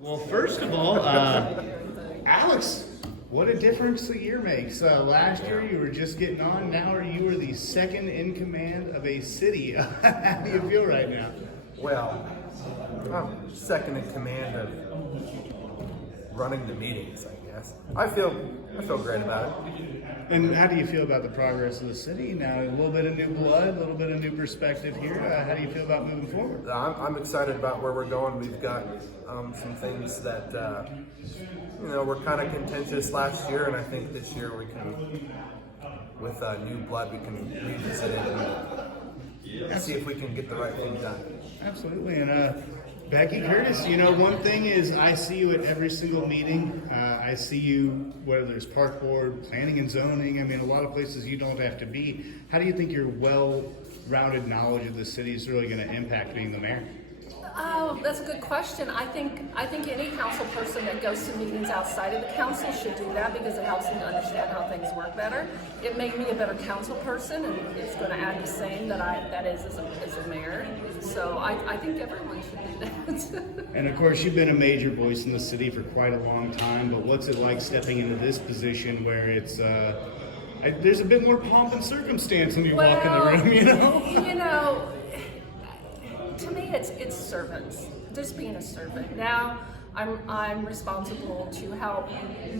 Well, first of all, Alex, what a difference a year makes. Last year you were just getting on, now you are the second in command of a city. How do you feel right now? Well, I'm second in command of running the meetings, I guess. I feel great about it. And how do you feel about the progress of the city now? A little bit of new blood, a little bit of new perspective here. How do you feel about moving forward? I'm excited about where we're going. We've got some things that were kind of contentious last year, and I think this year we can, with new blood, we can revisit it and see if we can get the right thing done. Absolutely. And Becky Curtis, one thing is I see you at every single meeting. I see you, whether it's park board, planning and zoning. I mean, a lot of places you don't have to be. How do you think your well-rounded knowledge of the city is really going to impact being the mayor? Oh, that's a good question. I think any council person that goes to meetings outside of the council should do that because it helps them to understand how things work better. It made me a better council person, and it's going to add the same that is as a mayor. So I think everyone should do that. And of course, you've been a major voice in the city for quite a long time, but what's it like stepping into this position where it's there's a bit more pomp and circumstance when you walk in the room, To me, it's servants. Just being a servant. Now, I'm responsible to help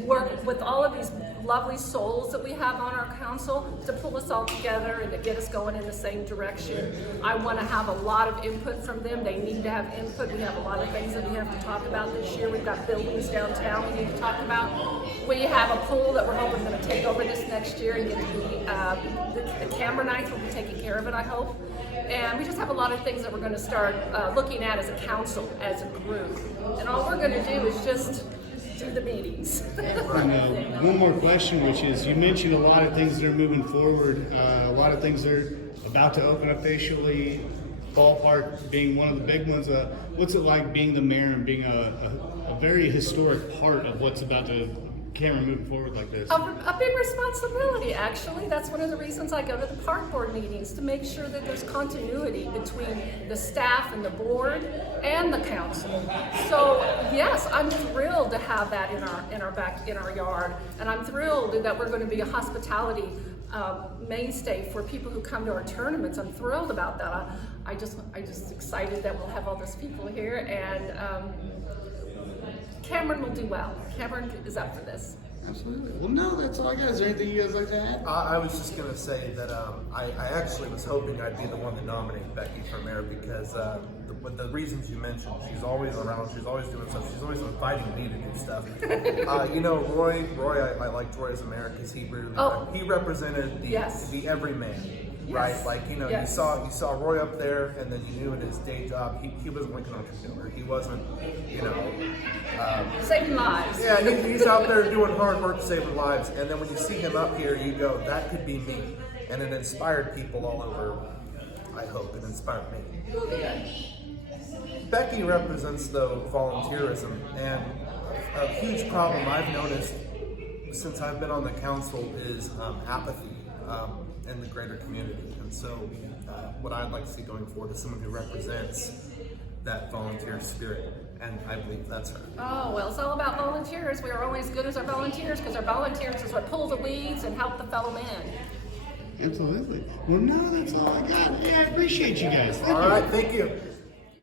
work with all of these lovely souls that we have on our council to pull us all together and to get us going in the same direction. I want to have a lot of input from them. They need to have input. We have a lot of things that we have to talk about this year. We've got buildings downtown we need to talk about. We have a pool that we're hoping going to take over this next year and get to be, the camera nights will be taking care of it, I hope. And we just have a lot of things that we're going to start looking at as a council, as a group. And all we're going to do is just do the meetings. And one more question, which is, you mentioned a lot of things that are moving forward, a lot of things that are about to open officially, ballpark being one of the big ones. What's it like being the mayor and being a very historic part of what's about to moving forward like this? A big responsibility, actually. That's one of the reasons I go to the park board meetings, to make sure that there's continuity between the staff and the board and the council. So yes, I'm thrilled to have that in our yard, and I'm thrilled that we're going to be a hospitality mainstay for people who come to our tournaments. I'm thrilled about that. I just excited that we'll have all those people here, and Cameron will do well. Cameron is up for this. Absolutely. Well, no, that's all I got. Is there anything you guys like to add? I was just going to say that I actually was hoping I'd be the one to nominate Becky for mayor because with the reasons you mentioned, she's always around, she's always doing stuff, she's always inviting me to do stuff. Roy, I liked Roy as a mayor because he represented the everyman. Yes. Right, like Yes. you saw Roy up there, and then you knew in his day job he was like an entrepreneur. He wasn't, saving lives. Yeah, he's out there doing hard work, saving lives. And then when you see him up here, you go, that could be me, and it inspired people all over. I hope it inspired me. Becky represents volunteerism, and a huge problem I've noticed since I've been on the council is apathy. In the greater community. And so what I'd like to see going forward is someone who represents that volunteer spirit, and I believe that's her. Oh, well, it's all about volunteers. We are only as good as our volunteers, because our volunteers is what pull the weeds and help the fellow man. Absolutely. Well, no, that's all I got. Yeah, I appreciate you guys. Thank you. All right, thank you.